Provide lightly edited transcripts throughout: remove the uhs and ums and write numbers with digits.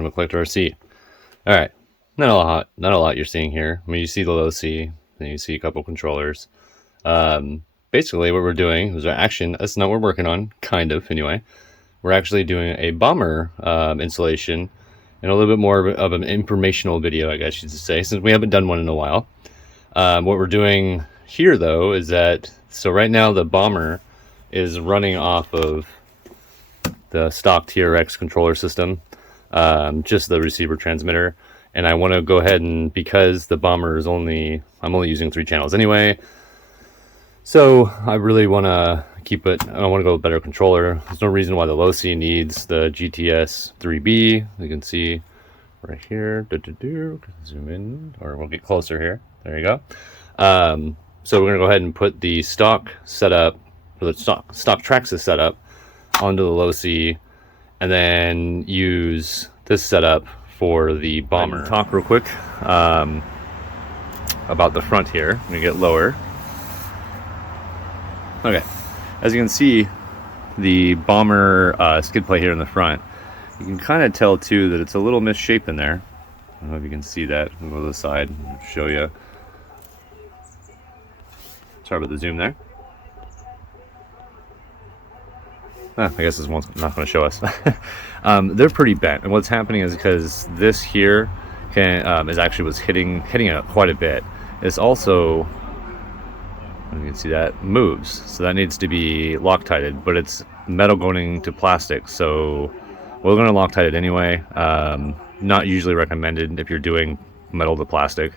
I'm gonna click to RC. All right, not a lot you're seeing here. I mean, you see the low C, then you see a couple controllers. Basically what we're doing is that's not what we're working on, kind of anyway. We're actually doing a bomber installation and a little bit more of an informational video, I guess you should say, since we haven't done one in a while. What we're doing here though is that, so right now the bomber is running off of the stock TRX controller system, just the receiver transmitter. And I want to go ahead and, because the bomber is I'm only using 3 channels anyway, so I really want to keep it, I want to go with a better controller. There's no reason why the low C needs the GTS 3B. You can see right here, zoom in, or we'll get closer here. There you go. So we're going to go ahead and put the stock setup, or the stock Traxxas setup, onto the low C, and then use this setup for the bomber. Talk real quick about the front here. I'm going to get lower. Okay, as you can see, the bomber skid plate here in the front, you can kind of tell too that it's a little misshapen there. I don't know if you can see that. I'll go to the side and show you. Sorry about the zoom there. I guess this one's not going to show us. They're pretty bent, and what's happening is because this here is actually was hitting it quite a bit. It's also, you can see that moves, so that needs to be Loctited, but it's metal going into plastic, so we're going to Loctite it anyway. Not usually recommended if you're doing metal to plastic.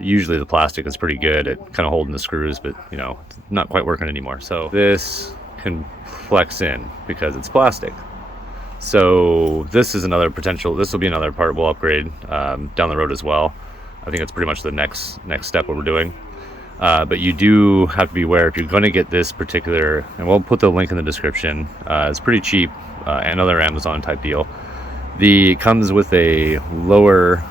Usually the plastic is pretty good at kind of holding the screws, but you know, it's not quite working anymore. So this can flex in because it's plastic. So this is another potential, this will be another part we'll upgrade down the road as well. I think it's pretty much the next step what we're doing. But you do have to be aware if you're going to get this particular, and we'll put the link in the description. It's pretty cheap, another Amazon type deal. It comes with a lower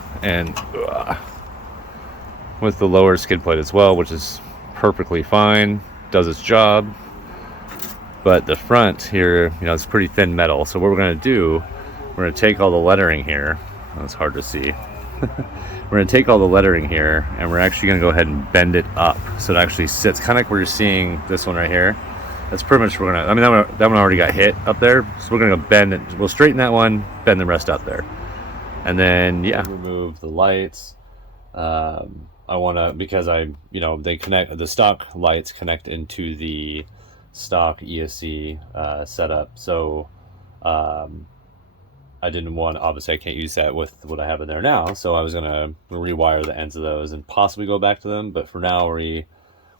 with the lower skid plate as well, which is perfectly fine, does its job. But the front here, you know, it's pretty thin metal. So what we're going to do, we're going to take all the lettering here. Oh, it's hard to see. We're going to take all the lettering here, and we're actually going to go ahead and bend it up so it actually sits kind of like where you're seeing this one right here. That's pretty much we're going to, I mean, that one already got hit up there, so we're going to bend it. We'll straighten that one, bend the rest up there. And then, yeah, remove the lights. I want to, because you know, they connect, the stock lights connect into the stock E.S.C setup. So, I didn't want, obviously I can't use that with what I have in there now, so I was going to rewire the ends of those and possibly go back to them, but for now we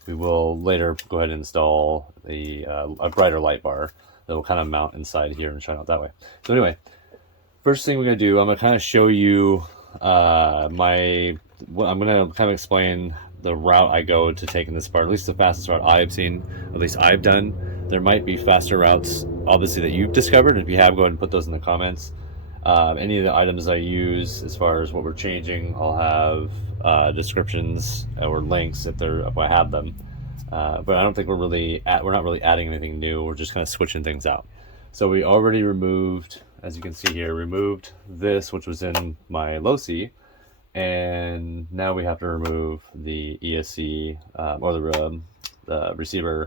will later go ahead and install a brighter light bar that will kind of mount inside here and shine out that way. So anyway, first thing we're going to do, I'm going to kind of show you I'm going to kind of explain the route I go to taking this part, at least the fastest route I've seen, at least I've done. There might be faster routes, obviously, that you've discovered. If you have, go ahead and put those in the comments. Any of the items I use as far as what we're changing, I'll have descriptions or links if I have them. But I don't think we're not really adding anything new. We're just kind of switching things out. So we already removed, as you can see here, removed this, which was in my low C, and now we have to remove the E.S.C or the receiver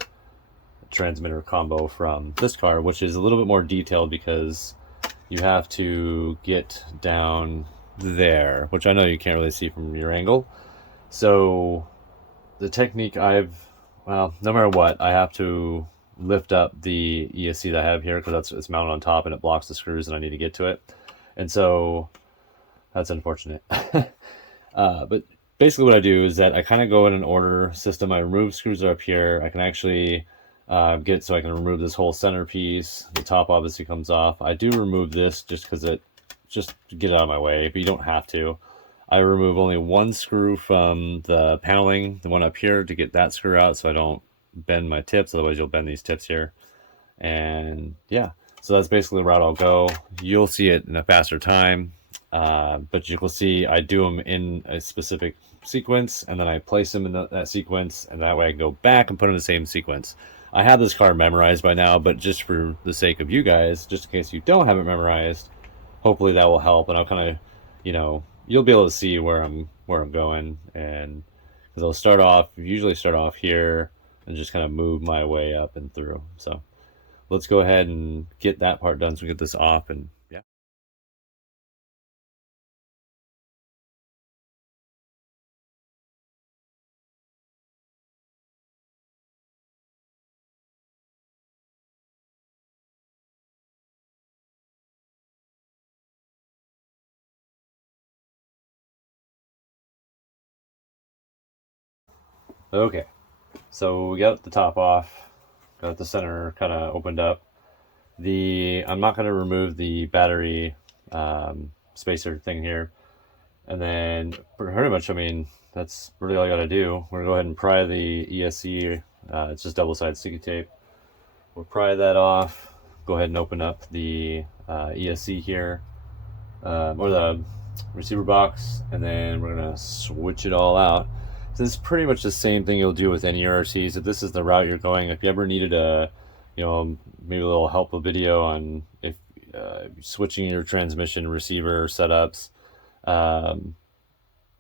transmitter combo from this car, which is a little bit more detailed because you have to get down there, which I know you can't really see from your angle. So the technique well, no matter what, I have to lift up the E.S.C that I have here because it's mounted on top and it blocks the screws and I need to get to it. And so that's unfortunate. But basically what I do is that I kind of go in an order system. I remove screws that are up here. I can actually get so I can remove this whole centerpiece. The top obviously comes off. I do remove this just because just to get it out of my way, but you don't have to. I remove only one screw from the paneling, the one up here, to get that screw out so I don't bend my tips, otherwise you'll bend these tips here. And yeah, so that's basically the route I'll go. You'll see it in a faster time, but you will see I do them in a specific sequence, and then I place them in that sequence, and that way I can go back and put them in the same sequence. I have this car memorized by now, but just for the sake of you guys, just in case you don't have it memorized, hopefully that will help, and I'll kind of, you know, you'll be able to see where I'm going, and because I'll usually start off here and just kind of move my way up and through. So let's go ahead and get that part done so we get this off, and yeah. Okay, so we got the top off, got the center kind of opened up. I'm not going to remove the battery spacer thing here. And then pretty much, I mean, that's really all I got to do. We're going to go ahead and pry the E.S.C. It's just double-sided sticky tape. We'll pry that off. Go ahead and open up the E.S.C. here, or the receiver box, and then we're going to switch it all out. So this is pretty much the same thing you'll do with any RCs. If this is the route you're going, if you ever needed a, you know, maybe a little helpful video on if switching your transmission receiver setups,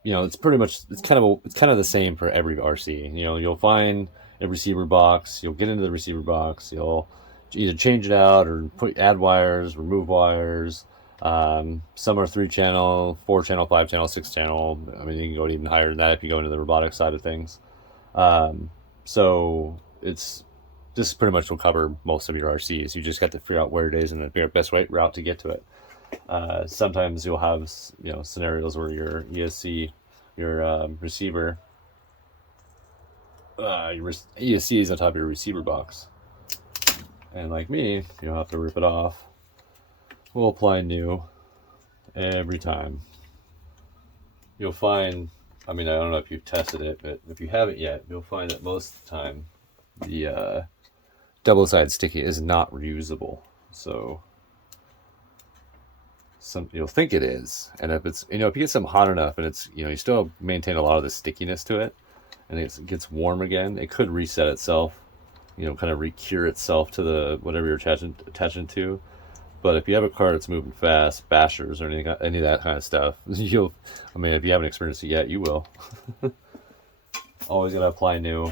you know, it's pretty much, it's kind of the same for every RC. You know, you'll find a receiver box, you'll get into the receiver box, you'll either change it out or add wires, remove wires. Some are 3-channel, 4-channel, 5-channel, 6-channel. I mean, you can go even higher than that if you go into the robotic side of things. So this pretty much will cover most of your RCs. You just got to figure out where it is and the best route to get to it. Sometimes you'll have, you know, scenarios where your E.S.C, your receiver, your E.S.C is on top of your receiver box, and like me, you'll have to rip it off. We'll apply new every time. You'll find, I mean, I don't know if you've tested it, but if you haven't yet, you'll find that most of the time the double-sided sticky is not reusable. So you'll think it is, and if it's, you know, if you get something hot enough and it's, you know, you still maintain a lot of the stickiness to it, and it gets warm again, it could reset itself, you know, kind of recure itself to the whatever you're attaching to. But if you have a car that's moving fast, bashers or any of that kind of stuff, you'll, I mean, if you haven't experienced it yet, you will. Always gotta apply new.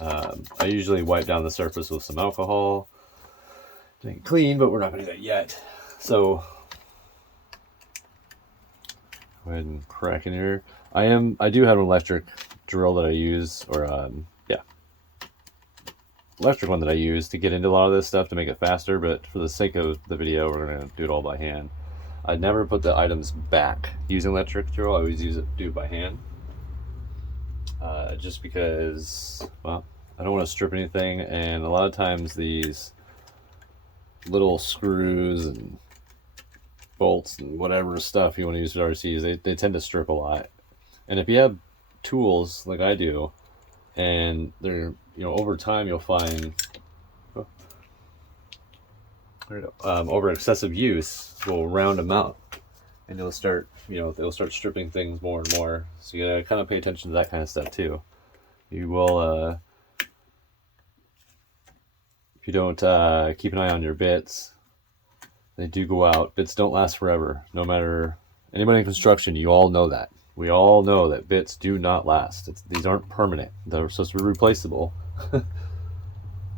I usually wipe down the surface with some alcohol to make it clean, but we're not gonna do that yet. So go ahead and crack in here. I do have an electric drill that I use, or electric one that I use to get into a lot of this stuff to make it faster, but for the sake of the video, we're going to do it all by hand. I never put the items back using electric drill. I always do it by hand. Just because, well, I don't want to strip anything, and a lot of times these little screws and bolts and whatever stuff you want to use with RCs, they tend to strip a lot. And if you have tools like I do, and they're, you know, over time you'll find over excessive use will round them out, and you'll start, you know, they'll start stripping things more and more. So you gotta kind of pay attention to that kind of stuff too. You will, if you don't keep an eye on your bits, they do go out. Bits don't last forever. No matter, anybody in construction, you all know that. We all know that bits do not last. These aren't permanent. They're supposed to be replaceable.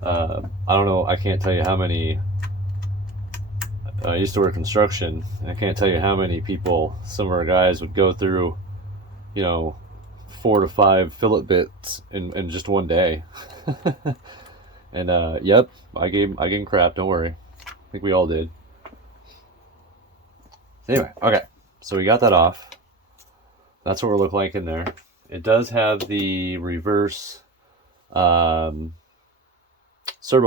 I don't know. I can't tell you how many. I used to work construction, and I can't tell you how many people, some of our guys would go through, you know, 4 to 5 fillet bits in just one day. And yep, I gave him crap. Don't worry. I think we all did. Anyway, okay. So we got that off. That's what we'll look like in there. It does have the reverse servo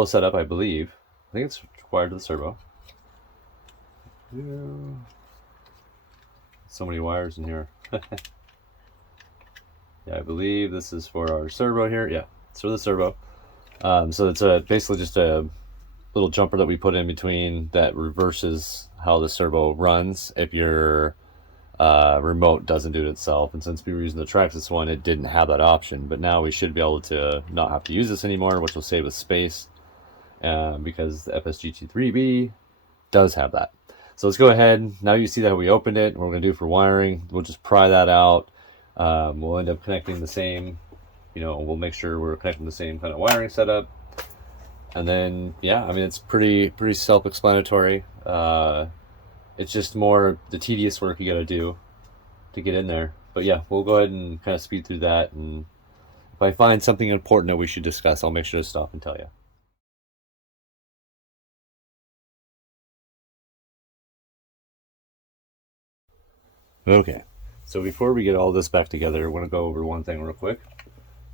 setup, I believe. I think it's required to the servo. So many wires in here. Yeah, I believe this is for our servo here. Yeah, it's for the servo. So it's basically just a little jumper that we put in between that reverses how the servo runs if your remote doesn't do it itself. And since we were using the Traxxas one, it didn't have that option, but now we should be able to not have to use this anymore, which will save us space, because the FSGT3B does have that. So let's go ahead. Now you see that we opened it. What we're going to do for wiring, we'll just pry that out. We'll end up connecting the same, we'll make sure we're connecting the same kind of wiring setup. And then, yeah, I mean, it's pretty self-explanatory. It's just more the tedious work you got to do to get in there. But yeah, we'll go ahead and kind of speed through that. And if I find something important that we should discuss, I'll make sure to stop and tell you. Okay, so before we get all this back together, I want to go over one thing real quick.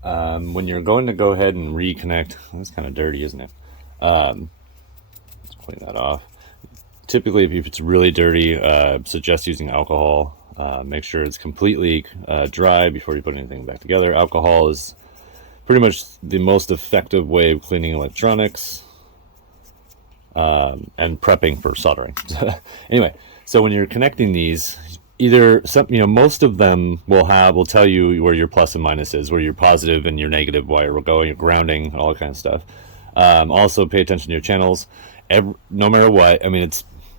When you're going to go ahead and reconnect, that's kind of dirty, isn't it? Let's clean that off. Typically, if it's really dirty, suggest using alcohol. Make sure it's completely dry before you put anything back together. Alcohol is pretty much the most effective way of cleaning electronics and prepping for soldering. Anyway, so when you're connecting these, either most of them will tell you where your plus and minus is, where your positive and your negative wire will go, your grounding, and all that kind of stuff. Also, pay attention to your channels. No matter what, I mean,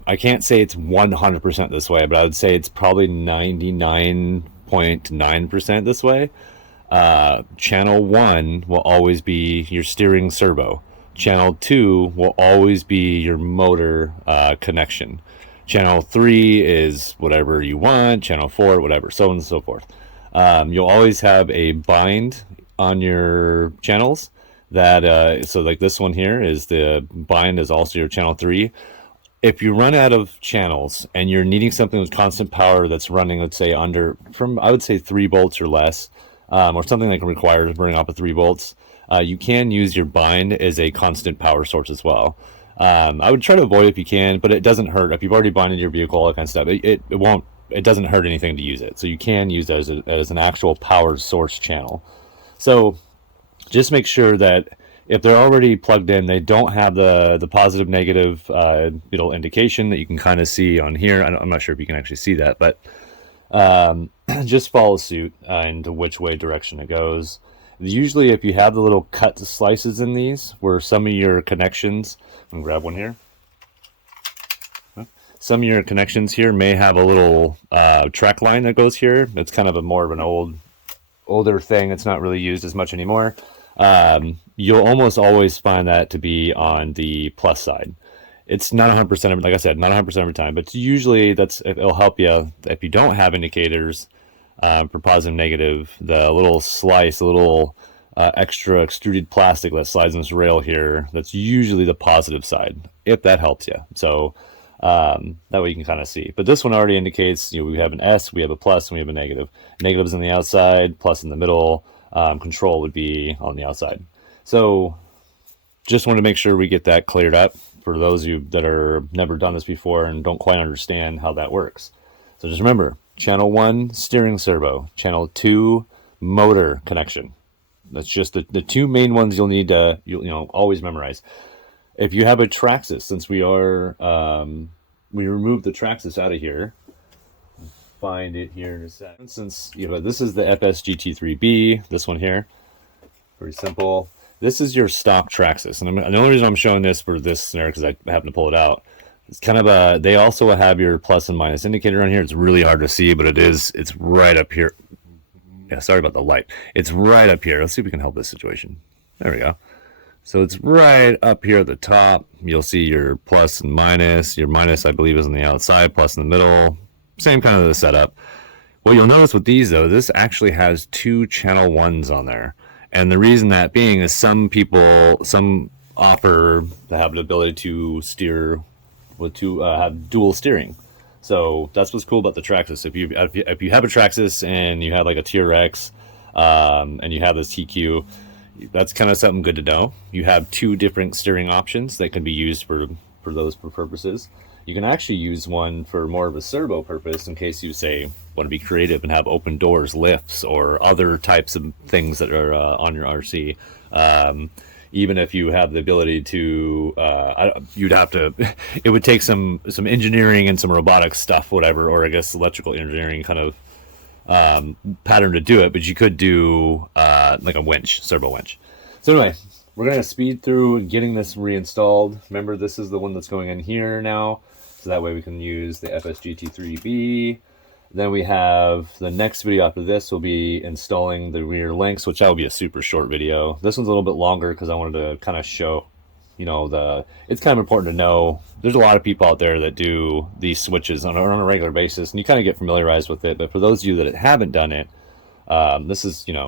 I can't say it's 100% this way, but I would say it's probably 99.9% this way. Channel 1 will always be your steering servo. Channel 2 will always be your motor connection. Channel 3 is whatever you want. Channel 4, whatever, so on and so forth. You'll always have a bind on your channels. So like this one here is the bind is also your channel 3. If you run out of channels and you're needing something with constant power that's running, let's say I would say 3 volts or less, or something that can require burning off of 3 volts, you can use your bind as a constant power source as well. I would try to avoid it if you can, but it doesn't hurt. If you've already binded your vehicle, all that kind of stuff, it doesn't hurt anything to use it. So you can use it as an actual power source channel. So just make sure that if they're already plugged in, they don't have the positive negative little indication that you can kind of see on here. I'm not sure if you can actually see that, but just follow suit into which way direction it goes. Usually if you have the little cut slices in these where some of your connections, I'm gonna grab one here. Some of your connections here may have a little track line that goes here. It's kind of more of an older thing. It's not really used as much anymore. You'll almost always find that to be on the plus side. It's not 100% of, like I said, not 100% of the time, but usually it'll help you if you don't have indicators for positive and negative. The little slice, a little extra extruded plastic that slides on this rail here, that's usually the positive side, if that helps you. So that way you can kind of see. But this one already indicates, we have an S, we have a plus, and we have a negative. Negative's on the outside, plus in the middle. Control would be on the outside. So just want to make sure we get that cleared up for those of you that are never done this before and don't quite understand how that works. So just remember, channel 1 steering servo, channel 2 motor connection. That's just the 2 main ones you'll need to always memorize. If you have a Traxxas, since we removed the Traxxas out of here, find it here in a second. Since this is the FSGT3B, this one here, pretty simple. This is your stock Traxxas, and the only reason I'm showing this for this scenario because I happen to pull it out. It's kind of they also have your plus and minus indicator on here. It's really hard to see, but it's right up here. Yeah, sorry about the light. It's right up here. Let's see if we can help this situation. There we go. So it's right up here at the top. You'll see your plus and minus. Your minus, I believe, is on the outside, plus in the middle. Same kind of the setup. What you'll notice with these, though, this actually has 2 channel 1s on there. And the reason that being is some offer to have the ability to steer have dual steering. So that's what's cool about the Traxxas. If you have a Traxxas and you have like a TRX and you have this TQ, that's kind of something good to know. You have 2 different steering options that can be used for those purposes. You can actually use one for more of a servo purpose in case you want to be creative and have open doors, lifts, or other types of things that are on your RC. Even if you have the ability to, you'd have to, it would take some engineering and some robotics stuff, whatever, or I guess electrical engineering kind of pattern to do it, but you could do like a winch, servo winch. So anyway, we're going to speed through getting this reinstalled. Remember, this is the one that's going in here now. so that way we can use the FSGT3B. Then we have the next video after this will be installing the rear links, which that will be a super short video. This one's a little bit longer because I wanted to kind of show, you know, it's kind of important to know. There's a lot of people out there that do these switches on a regular basis, and you kind of get familiarized with it. But for those of you that haven't done it, this is, you know,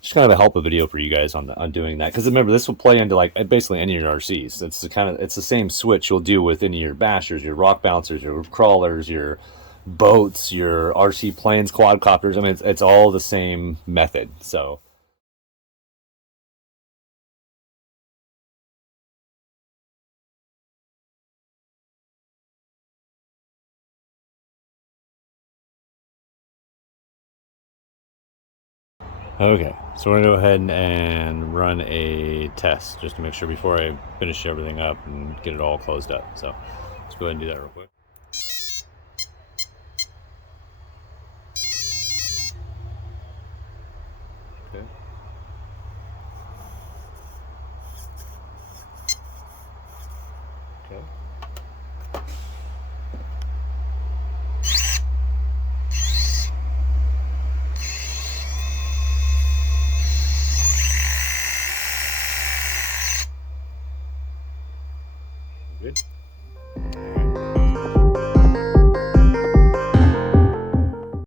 just kind of a help video for you guys on doing that. Because remember, this will play into like basically any of your RCs. It's the same switch you'll do with any of your bashers, your rock bouncers, your crawlers, your boats, your RC planes, quadcopters. I mean, it's all the same method. So okay, so we're gonna go ahead and run a test just to make sure before I finish everything up and get it all closed up. So let's go ahead and do that real quick.